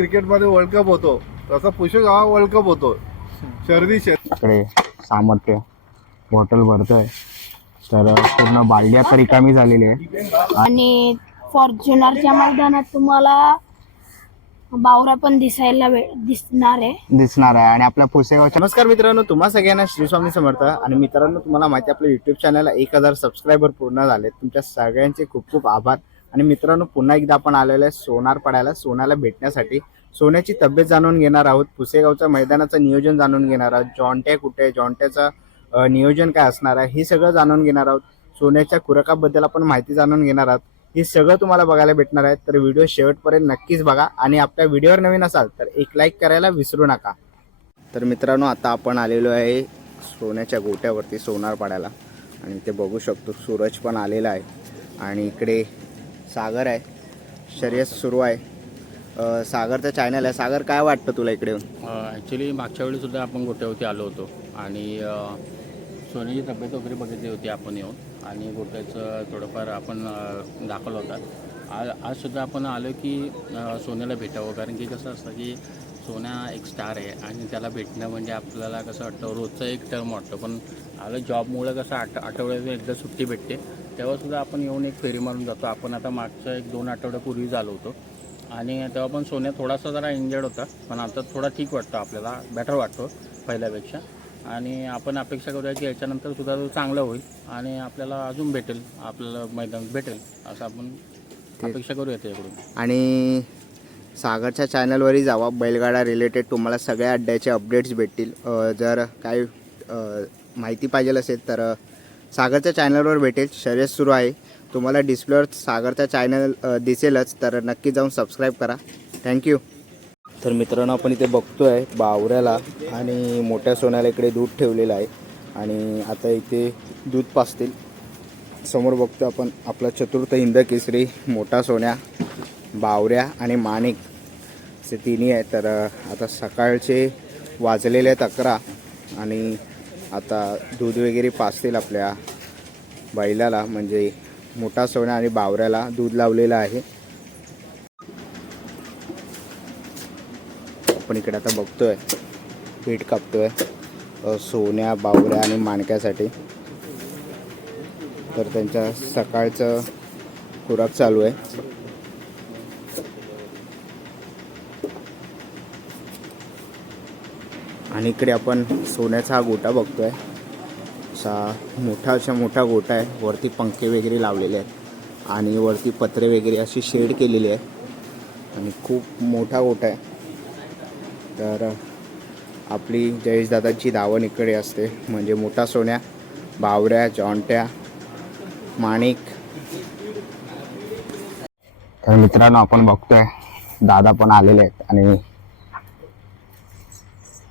क्रिकेटमध्ये world cup होतो. तसा पुशेगाव वर्ल्ड कप होतो. शर्दी इकडे सामर्थ्य. बॉटल भरतोय. तर पूर्ण बालड्या तर रिकामी झालेली आहे आणि फॉर्च्युनरच्या मैदानात तुम्हाला बावरा पण दिसायला वे- दिसणार आहे. दिसणार आहे. आणि आपल्या पुसेगावच्या नमस्कार मित्रांनो तुम्हा सगळ्यांना श्री स्वामी समर्थ. आणि मित्रांनो तुम्हाला माहिती आहे, आपल्या युट्यूब चॅनलला एक हजार सबस्क्रायबर पूर्ण झाले तुमच्या सगळ्यांचे खूप खूप आभार. आणि मित्रांनो पुन्हा एकदा आपण आलेलो आहे सोनार पडायला सोन्याला भेटण्यासाठी. सोन्याची तब्येत जाणून घेणार आहोत. पुसेगावच्या मैदानाचं नियोजन जाणून घेणार आहोत. जॉन्ट्या कुठे आहे? जॉन्ट्याचं नियोजन काय असणार आहे? हे सगळं जाणून घेणार आहोत. सोन्याच्या खुराकाबद्दल आपण माहिती जाणून घेणार आहोत. हे सगळं तुम्हाला बघायला भेटणार आहे. तर व्हिडिओ शेवटपर्यंत नक्कीच बघा. आणि आपल्या व्हिडिओवर नवीन असाल तर एक लाईक करायला विसरू नका. तर मित्रांनो आता आपण आलेलो आहे सोन्याच्या गोट्यावरती सोनार पाड्याला. आणि ते बघू शकतो सूरज पण आलेला आहे. आणि इकडे सागर आहे. शर्यत सुरू आहे. अं, सागरचं चॅनल आहे. सागर काय वाटतं तुला इकडे येऊन? ॲक्च्युली मागच्या वेळीसुद्धा आपण गोट्यावरती आलो होतो. आणि अ, सोन्याची तब्येत वगैरे बघितली होती आपण येऊन. आणि गोट्याचं थोडंफार आपण अ, दाखवलं होता. आज आज सुद्धा आपण आलो की अ, सोन्याला भेटावं. कारण की कसं असतं की सोन्या एक स्टार आहे. आणि त्याला भेटणं म्हणजे आपल्याला कसं वाटतं रोजचं एक टर्म वाटतं. पण आलं जॉबमुळं कसं आठ आठवड्यातून एकदा सुट्टी भेटते. तेव्हासुद्धा आपण येऊन एक फेरी मारून जातो. आपण आता मागचं एक दोन आठवड्यापूर्वी झालो होतो. आणि तेव्हा पण सोन्या थोडासा जरा इंजर्ड होता. पण आता थोडा ठीक वाटतो आपल्याला. बेटर वाटतो पहिल्यापेक्षा. आणि आपण अपेक्षा करूया की याच्यानंतर सुद्धा तो चांगलं होईल. आणि आपल्याला अजून भेटेल. आपल्याला मैदान भेटेल. असं आपण अपेक्षा करूया त्याच्याकडून. आणि सागरच्या चॅनलवरही जावा. बैलगाडा रिलेटेड तुम्हाला सगळ्या अड्ड्याचे अपडेट्स भेटतील. जर काही माहिती पाहिजे असेल तर सागरच्या चॅनलवर भेटेल. शर्यत सुरू आहे. तुम्हाला डिस्प्लेवर सागरचा चॅनल दिसेलच. तर नक्की जाऊन सबस्क्राईब करा. थँक्यू तर मित्रांनो आपण इथे बघतोय बावऱ्याला आणि मोठ्या सोन्याला इकडे दूध ठेवलेलं आहे. आणि आता इथे दूध पाचतील समोर बघतो आपण आपला चतुर्थ हिंद केसरी मोठा सोन्या बावऱ्या आणि माणिक. असे तिन्ही आहेत. तर आता सकाळचे वाजलेले आहेत अकरा आणि आता दूध वगैरे पाचतील आपल्या बैलाला म्हणजे मोठा सोन्या आणि बावऱ्याला दूध लावलेलं आहे. आपण इकडे आता बघतोय पीठ कापतोय सोन्या बावऱ्या आणि माणक्यासाठी. तर त्यांच्या सकाळचं खुराक चालू आहे. आणि इकडे आपण सोन्याचा हा गोटा बघतोय. असा मोठा अशा मोठा गोटा आहे. वरती पंखे वगैरे लावलेले आहेत. आणि वरती पत्रे वगैरे अशी शेड केलेली आहे आणि खूप मोठा गोटा आहे. तर आपली जयेशदादांची दावण इकडे असते. म्हणजे मोठा सोन्या बावऱ्या जॉन्ट्या माणिक. तर मित्रांनो आपण बघतोय दादा पण आलेले आहेत. आणि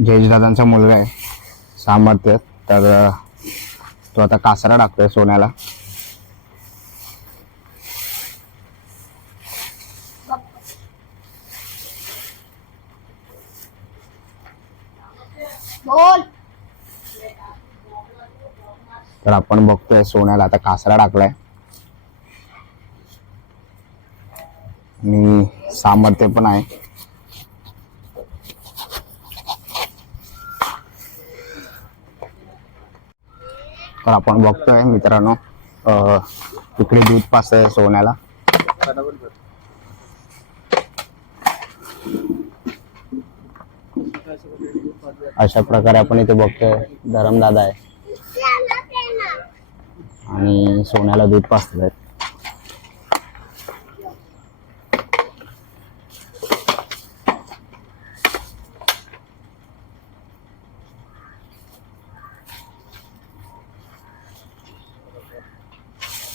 जयेशदादांचा मुलगा आहे सामर्थ्य तर तो आता कासरा टाकतोय सोन्याला. बोल. तर आपण बघतोय सोन्याला आता कासरा टाकलाय. आणि सामर्थ्य पण आहे. तर आपण बघतोय मित्रांनो अं, इकडे दूध पाचतंय सोन्याला. अशा प्रकारे आपण इथे बघतोय धरमदादा आहे. आणि सोन्याला दूध पासत आहेत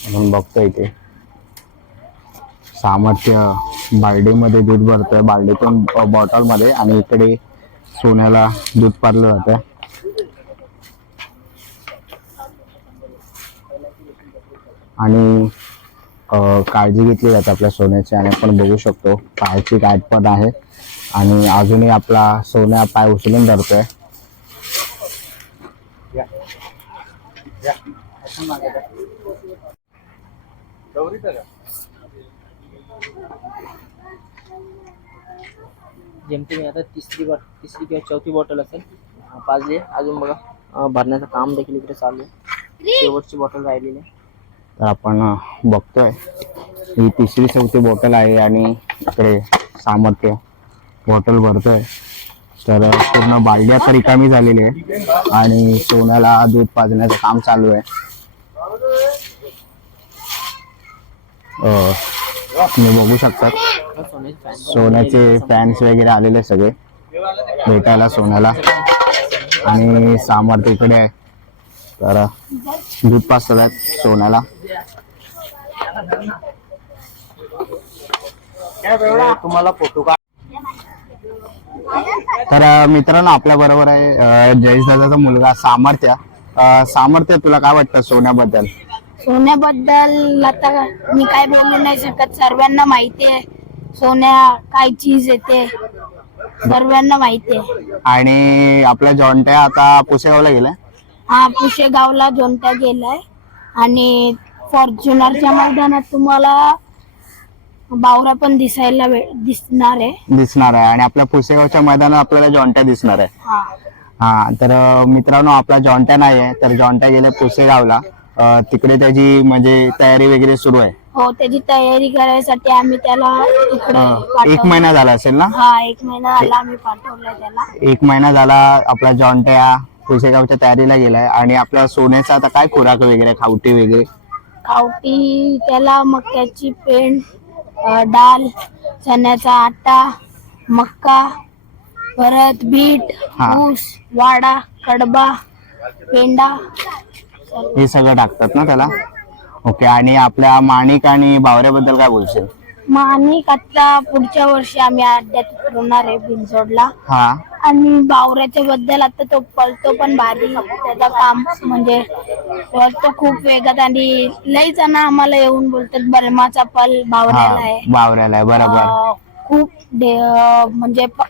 आपण बघतो इथे सामर्थ्य बालडीमध्ये दूध भरतोय. बालडीतून बॉटलमध्ये आणि इकडे सोन्याला दूध पारलं जातं आणि काळजी घेतली जाते आपल्या सोन्याची आणि आपण बघू शकतो पायाची गाठपण आहे. आणि अजूनही आपला सोन्या पाय उचलून धरतोय. जेमतेम आता तिसरी बॉट तिसरी किंवा चौथी बॉटल असेल. पाजली आहे. अजून बघा. भरण्याचं काम देखील इकडे चालू आहे. शेवटची बॉटल राहिलेली आहे. तर आपण बघतोय. ही तिसरी चौथी बॉटल आहे आणि इकडे सामर्थ्य बॉटल भरतोय. तर पूर्ण बालद्या तर रिकामी झालेली आहे. आणि सोन्याला दूध पाजण्याचं काम चालू आहे. तुम्ही बघू शकतात. सोन्याचे फॅन्स वगैरे आलेले सगळे. भेटायला सोन्याला. आणि सामर्थ्य इकडे आहे. तर दूध पास आहेत सोन्याला. तुम्हाला फोटो का तर मित्रांनो आपल्या बरोबर आहे जयेश दादाचा मुलगा सामर्थ्य. सामर्थ्य तुला काय वाटतं सोन्याबद्दल? सोन्याबद्दल आता मी काय बोलू नाही शकत. सर्वांना माहिती आहे. सोन्या काय चीज येते सर्वांना माहिती आहे. आणि आपल्या जॉन्ट्या आता पुसेगावला गेलाय? हा पुशेगावला जोंटा गेलाय. आणि फॉर्च्युनरच्या मैदानात तुम्हाला बावरा पण दिसायला दिसणार आहे. दिसणार आहे. आणि आपल्या पुसेगावच्या मैदानात आपल्याला जॉन्ट्या दिसणार आहे. हा. हा तर अ, मित्रांनो आपला जॉन्ट्या नाही आहे तर जॉन्ट्या गेले पुसेगावला. अ, तिकडे त्याची म्हणजे तयारी वगैरे सुरू आहे हो त्याची तयारी करायसाठी आम्ही त्याला इकडे अ, एक पाठवलं. महिना झाला असेल ना हा एक महिना झाला आम्ही पाठवलंय त्याला एक महिना झाला आपला जॉन्ट्या पुसेगावच्या तयारीला गेलाय आणि आपल्या सोन्याचा आता काय खुराक वगैरे खावटी वगैरे खावटी त्याला मक्याची पेंड अ, डाळ चण्याचा आटा मक्का परत बीट हा. ऊस वाडा कडबा पेंडा हे सगळं टाकतात ना त्याला? ओके आणि आपल्या माणिक आणि बावऱ्याबद्दल काय बोलशील? आणि आता पुढच्या वर्षी आम्ही अड्ड्यात उतरवणार आहे बिनजोडला. हा. आणि बावऱ्याच्या बद्दल आता तो पळतो पण भारी. त्याचा काम म्हणजे पळतो खूप वेगात आणि लई जण आम्हाला येऊन बोलतात बलमाचा पल बावऱ्याला आहे. बावऱ्याला आहे बरोबर. अं, खूप डे- अं, म्हणजे प-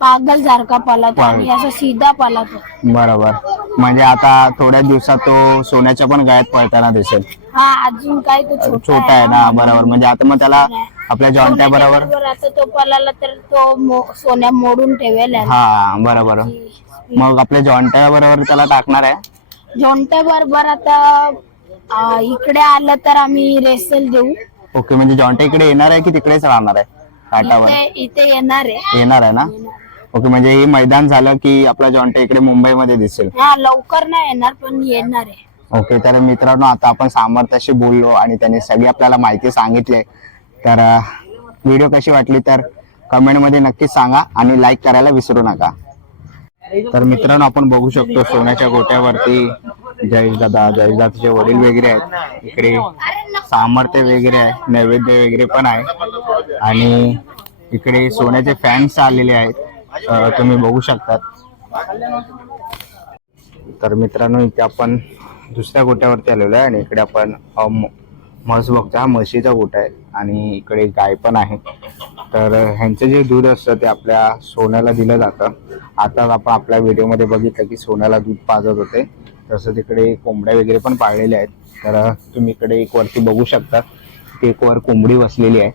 पागल सारखा पळतो आणि असं सीधा पळतो बरोबर. म्हणजे आता थोड्या दिवसात तो सोन्याच्या पण गळ्यात पळताना दिसेल. हा अजून काय तो छोटा आहे ना बरोबर. म्हणजे आता मग त्याला आपल्या जॉन्ट्या बरोबर आता तो पळाला तर तो मो- सोन्या मोडून ठेवेल. हा बरोबर. मग आपल्या जॉन्ट्या बरोबर त्याला टाकणार आहे? जोंट्या बरोबर आता अं, इकडे आलं तर आम्ही रेसल देऊ. ओके म्हणजे जॉन्ट्या इकडे येणार आहे की तिकडेच राहणार आहे? काटावर इथे इथे येणार आहे. येणार आहे ना? ओके म्हणजे हे मैदान झालं की आपला जॉन्ट्या इकडे मुंबईमध्ये दिसेल. हा लवकर नाही येणार पण येणार आहे. ओके तर मित्रांनो आता आपण सामर्थ्याशी बोललो आणि त्यांनी सगळी आपल्याला माहिती सांगितली. तर व्हिडिओ कशी वाटली तर कमेंटमध्ये नक्कीच सांगा आणि लाईक करायला विसरू नका. तर मित्रांनो आपण बघू शकतो सोन्याच्या गोट्यावरती जयेश दादा जयेश दादाचे वडील वगैरे आहेत. इकडे सामर्थ्य वगैरे आहे नैवेद्य वगैरे पण आहे. आणि इकडे सोन्याचे फॅन्स आलेले आहेत. तुम्ही बघू शकतात. तर मित्रांनो इथे आपण दुसऱ्या गोट्यावरती आलेलो आहे आणि इकडे आपण म्हस बघतो हा म्हशीचा गोठा आहे आणि इकडे गाय पण आहे. तर ह्यांचं जे दूध असतं ते आपल्या सोन्याला दिलं जातं. आता आपण आपल्या व्हिडिओमध्ये बघितलं की सोन्याला दूध पाजत होते. तसं तिकडे कोंबड्या वगैरे पण पाळलेल्या आहेत. तर तुम्ही इकडे एक वरती बघू शकता. की एक वर कोंबडी बसलेली आहे.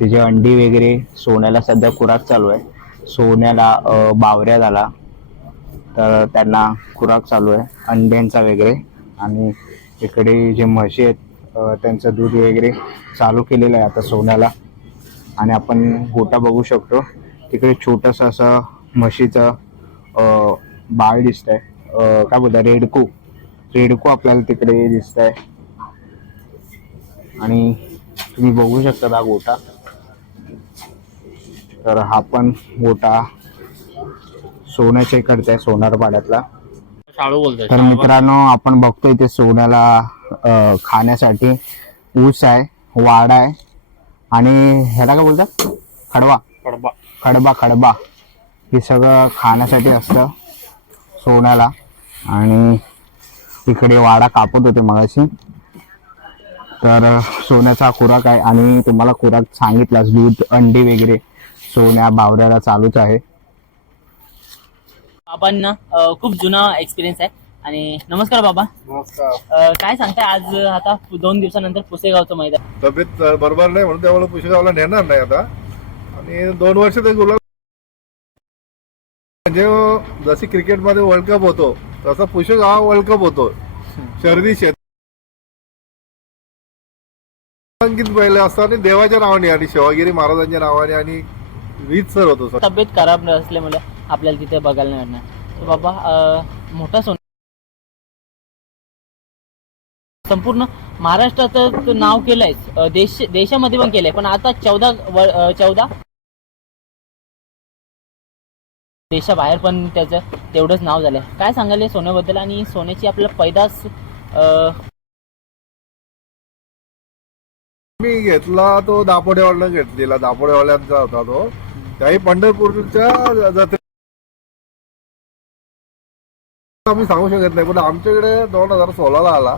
तिचे अंडी वगैरे सोन्याला सध्या खुराक चालू आहे. सोन्याला बावऱ्या झाला. तर त्यांना खुराक चालू आहे अंड्यांचा वगैरे. आणि इकडे जे म्हशी आहेत त्यांचं दूध वगैरे चालू केलेलं आहे आता सोन्याला. आणि आपण गोटा बघू शकतो. तिकडे छोटंसं असं म्हशीचं बाळ दिसत आहे काय बोलतात? रेडकू. रेडकू आपल्याला तिकडे दिसत आहे आणि तुम्ही बघू शकता हा गोटा. तर हा पण गोटा सोन्याच्या इकडचा आहे सोनारपाड्यातला शाळू बोलतोय तर मित्रांनो आपण बघतो इथे सोन्याला खाण्यासाठी ऊस आहे वाडा आहे आणि ह्याला काय बोलतात? खडवा कडबा खडबा खडबा. हे सगळं खाण्यासाठी असतं सोन्याला. आणि इकडे वाडा कापत होते मगाशी. तर सोन्याचा खुराक आहे आणि तुम्हाला खुराक सांगितलाच दूध अंडी वगैरे. सोन्या बावऱ्याला चालूच आहे. बाबांना अं, खूप जुना एक्सपिरियन्स आहे. आणि नमस्कार बाबा. नमस्कार. अं, काय सांगताय आज आता दोन दिवसानंतर पुसेगावचं मैदान. तब्येत बरोबर नाही म्हणून त्यामुळे पुशेगावला नेणार नाही आता. आणि दोन वर्ष ते गुलाब म्हणजे जशी क्रिकेटमध्ये वर्ल्ड कप होतो तसा पुशेगाव वर्ल्ड कप होतो. शर्दी शेत अंकित बैल असतात आणि देवाच्या नावाने आणि शिवागिरी महाराजांच्या नावाने आणि रीत सर होतो सर. तब्येत खराब असल्यामुळे आपल्याला तिथे बघायला नाही. मिळणार तर बाबा अं, मोठा सोन संपूर्ण महाराष्ट्राचं नाव केलंय अं, देश देशामध्ये पण केलंय. पण आता चौदा चौदा देशाबाहेर पण त्याचं तेवढंच नाव झालंय. काय सांगाल या सोन्याबद्दल? आणि सोन्याची आपल्याला पैदास अं, मी घेतला तो दापोडेवाल्यानं घेतलेला दापोडेवाल्यांचा होता तो. त्याही पंढरपूरच्या जत्रे आम्ही सांगू शकत नाही पण आमच्याकडे दोन हजार सोळाला आला.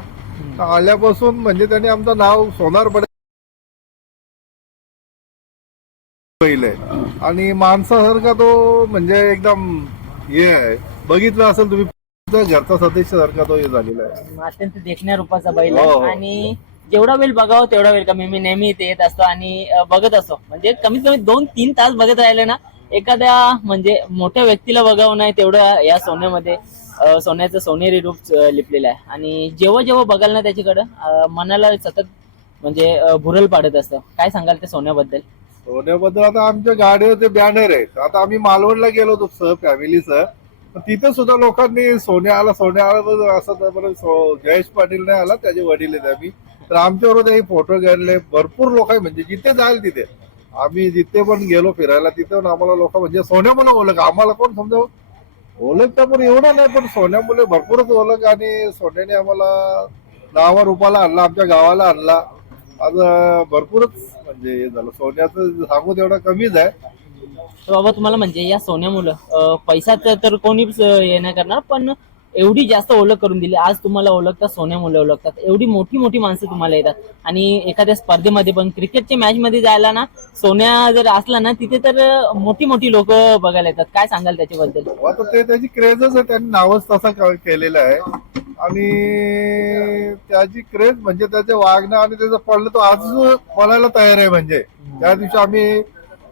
आल्यापासून म्हणजे त्यांनी आमचं नाव सोनार पडे पहिले. आणि माणसासारखा तो म्हणजे एकदम हे आहे. बघितलं असेल तुम्ही घरचा सदस्य सारखा तो हे झालेला आहे. अत्यंत देखण्या रूपाचा बैल हो, हो. आणि जेवढा वेळ बघावं तेवढा वेळ कमी. मी नेहमी इथे येत असतो आणि बघत असतो. म्हणजे कमीत कमी दोन तीन तास बघत राहिले ना एखाद्या म्हणजे मोठ्या व्यक्तीला बघावं नाही तेवढं या सोन्यामध्ये सोन्याचं सोनेरी रूप लिपलेलं आहे. आणि जेव्हा जेव्हा बघाल ना त्याच्याकडं मनाला सतत म्हणजे भुरल पाडत असतं. काय सांगाल ते सोन्याबद्दल? सोन्याबद्दल आता आमच्या गाडीवर बॅनर आहेत. आता आम्ही मालवणला गेलो होतो सह फॅमिली सह तिथे सुद्धा लोकांनी सोन्या आला सोन्या आला असं सो- जयेश पाटील नाही आला त्याचे वडील आहेत आम्ही. तर आमच्याबरोबर काही फोटो काढले भरपूर लोक आहे म्हणजे जिथे जाईल तिथे. आम्ही जिथे पण गेलो फिरायला तिथे पण आम्हाला लोक म्हणजे सोन्या मुलं ओळख. आम्हाला कोण समजा ओळखता पण एवढं नाही पण सोन्यामुळे भरपूरच ओळख आणि सोन्याने आम्हाला नावा रूपाला आणला आमच्या गावाला आणला. आज भरपूरच म्हणजे हे झालं. सोन्याचं सांगू तेवढं कमीच आहे. तर बाबा तुम्हाला म्हणजे या सोन्यामुळं पैसा तर कोणीच हे नाही करणार पण एवढी जास्त ओळख करून दिली. आज तुम्हाला ओळखतात सोन्यामुळे ओळखतात. एवढी मोठी मोठी माणसं तुम्हाला येतात. आणि एखाद्या स्पर्धेमध्ये पण क्रिकेटच्या मॅच मध्ये जायला ना सोन्या जर असला ना तिथे तर मोठी मोठी लोक बघायला येतात. काय सांगाल त्याच्याबद्दल? हो, आता ते त्याची क्रेजच आहे त्यांनी नावच तसा केलेला केलेलं आहे. आणि त्याची क्रेज म्हणजे त्याचं वागणं आणि त्याचं पडलं तो आज बोलायला तयार आहे म्हणजे. त्या दिवशी आम्ही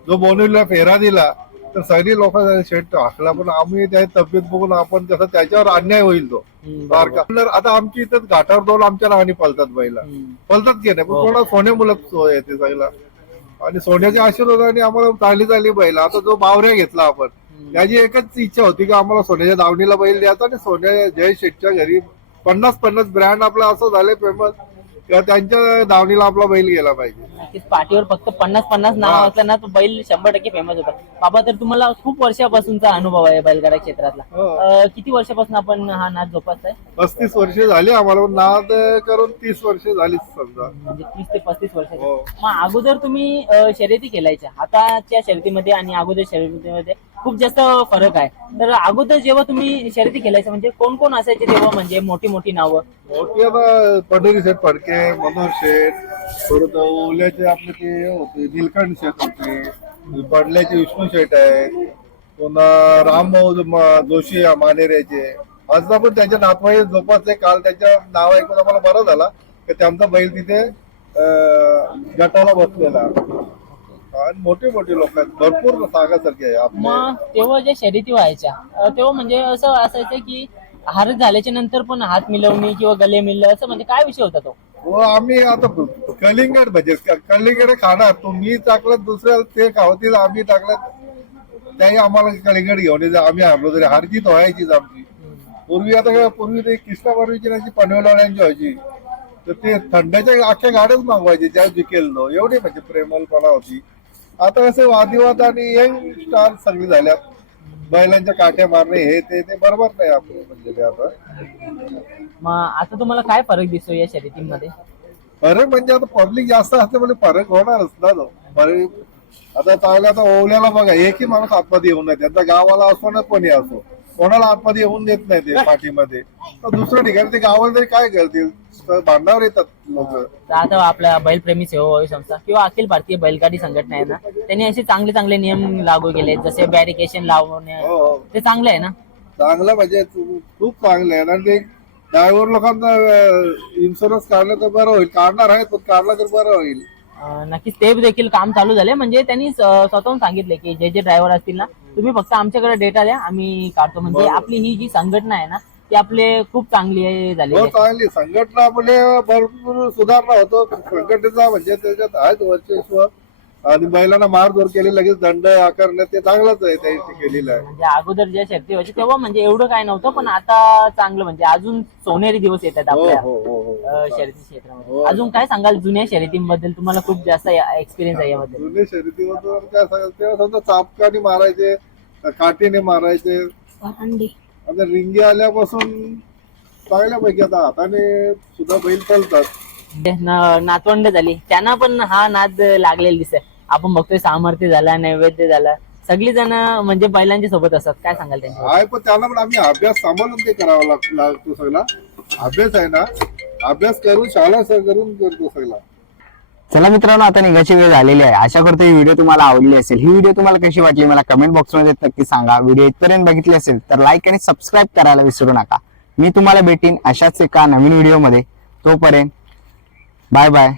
जो बोनवीला फेरा दिला तर सगळी लोक शेट हाकला पण आम्ही त्या तब्येत बघून आपण कसं त्याच्यावर अन्याय होईल तो. सारखा आता आमची इथं घाटावर दोन आमच्या नावाने पळतात बैला. पळतात की नाही? पण हो. थोडा सोन्या मुलत येते सगळा. आणि सोन्याच्या आशीर्वादाने आम्हाला चालली चालली बैल. आता जो बावऱ्या घेतला आपण त्याची एकच इच्छा होती की आम्हाला सोन्याच्या दावणीला बैल द्यायचा आणि सोन्या जय शेठच्या घरी पन्नास पन्नास ब्रँड आपला असं झाले फेमस किंवा त्यांच्या दावणीला आपला बैल गेला पाहिजे. नक्कीच पाठीवर फक्त पन्नास पन्नास नाव असलं ना तो बैल शंभर टक्के फेमस होता. बाबा तर तुम्हाला खूप वर्षापासूनचा अनुभव आहे बैलगाडा क्षेत्रातला. हो. अं, किती वर्षापासून आपण हा नाच जोपासताय? पस्तीस वर्षे झाली आम्हाला पण नाद करून तीस वर्षे झालीच समजा. म्हणजे तीस ते पस्तीस वर्षाचे हो. मग अगोदर तुम्ही अं, शर्यती केलायच्या आताच्या शर्यतीमध्ये आणि अगोदर शर्यतीमध्ये खूप जास्त फरक आहे. तर अगोदर जेव्हा तुम्ही शर्यती खेळायचं म्हणजे कोण कोण असायचे तेव्हा म्हणजे मोठी मोठी नावं? मोठी आता पंढरी शेठ फडके मनोहर शेठ परत ओल्याचे आपले ते होते निलकंठ शेठ होते पडल्याचे विष्णू शेठ आहे पुन्हा रामभाऊ जोशी मानेऱ्याचे आता पण त्यांच्या नातवाई जोपासले काल त्यांच्या नाव ऐकून आम्हाला बरं झाला की त्यांचा बैल तिथे गटाला बसलेला. आणि मोठे मोठे लोक आहेत. भरपूर सांगासारखे आहे आपले. मग तेव्हा ज्या शर्यती व्हायच्या अं, तेव्हा म्हणजे असं असायचं की हार झाल्याच्यानंतर पण हात मिळवणी किंवा गले मिळलं असं म्हणजे काय विषय होता तो? हो आम्ही आता कलिंगड म्हणजे क- कलिंगड खाणार तुम्ही टाकलं दुसऱ्या ते खावतील आम्ही टाकलं. त्याही आम्हाला कलिंगड घेऊन आम्ही हारलो तरी हारजीत व्हायचीच आमची. पूर्वी आता काय, पूर्वी ते कृष्णा बर्वीची त्यांची पनवेलवाड्यांची व्हायची. तर ते थंड्याच्या अख्ख्या गाड्याच मागवायचे ज्या जिकेल तो. एवढी म्हणजे प्रेमलपणा होती. आता कसे वादिवाद आणि यंग स्टार सगळे झाल्यात. बैलांच्या काठ्या मारणे हे ते ते बरोबर नाही आपलं म्हणजे ते आता. मग आता तुम्हाला काय फरक दिसतो या शर्यतीमध्ये? फरक म्हणजे आता पब्लिक जास्त असल्यामुळे फरक होणारच ना तो. फरक आता चांगलं आता ओवल्याला बघा एकही माणूस आतमध्ये येऊन नाही त्यांचा गावाला असो ना कोणी असो. कोणाला आतमध्ये येऊन देत नाही ते पाठीमध्ये. तर दुसऱ्या ठिकाणी ते गावाला तरी काय करतील? भांडावर येतात लोक. आता आपल्या बैलप्रेमी सेवाभावी संस्था किंवा अखिल भारतीय बैलगाडी संघटना आहे ना त्यांनी असे चांगले चांगले नियम लागू केले जसे बॅरिकेशन लावणे. हो हो. ते चांगलं आहे ना? चांगलं म्हणजे तू- खूप चांगलं आहे. आणि ते ड्रायव्हर लोकांना इन्शुरन्स काढलं तर बरं होईल. काढणार आहे पण काढला तर बरं होईल. अं, नक्कीच ते देखील काम चालू झाले म्हणजे त्यांनी स- स्वतःहून सांगितले की जे जे ड्रायव्हर असतील ना तुम्ही फक्त आमच्याकडे डेटा द्या आम्ही काढतो. म्हणजे. आपली ही जी संघटना आहे ना ती आपले खूप चांगली झालेली हो आहे चांगली. संघटना आपले भरपूर सुधारणा होतो. संघटनेचा म्हणजे त्याच्यात आहेत वर्चस्व. आणि महिलांना मारधोर केली लगेच दंड आकारण्यात ते चांगलंच आहे त्यांनी केलेलं आहे. म्हणजे अगोदर ज्या शर्ती व्हायची तेव्हा म्हणजे एवढं काय नव्हतं पण आता चांगलं म्हणजे अजून सोनेरी दिवस येतात हो आपल्या हो हो हो. अ, शर्यती क्षेत्रामध्ये. हो. अजून काय सांगाल जुन्या शर्यतींबद्दल? तुम्हाला खूप जास्त एक्सपिरियन्स आहे याबद्दल. जुने शर्यतीबद्दल काय सांगायचं तेव्हा समजा चापकाने मारायचे काठीने मारायचे. अंडी आता रिंगी आल्यापासून चांगल्यापैकी आता हाताने सुद्धा बैल पळतात न- नातवंड झाली. त्यांना पण हा नाद लागलेला दिसतोय आपण बघतोय सामर्थ्य झाला नैवेद्य झाला. सगळी जण म्हणजे बैलांच्या सोबत असतात. काय सांगाल त्यांच्या आहे पण त्यांना पण आम्ही अभ्यास सांभाळून ते करावा लाग- लागतो सगळा. अभ्यास आहे ना. अभ्यास करून शाळा स- करून करतो सगळा. चला मित्रांनो आता निघायची वेळ झालेली आहे. आशा करतो ही व्हिडिओ तुम्हाला आवडली असेल. ही व्हिडिओ तुम्हाला कशी वाटली मला कमेंट बॉक्समध्ये नक्की सांगा. व्हिडिओ इथपर्यंत बघितली असेल तर लाईक आणि सबस्क्राईब करायला विसरू नका. मी तुम्हाला भेटीन अशाच एका नवीन व्हिडिओमध्ये तोपर्यंत बाय बाय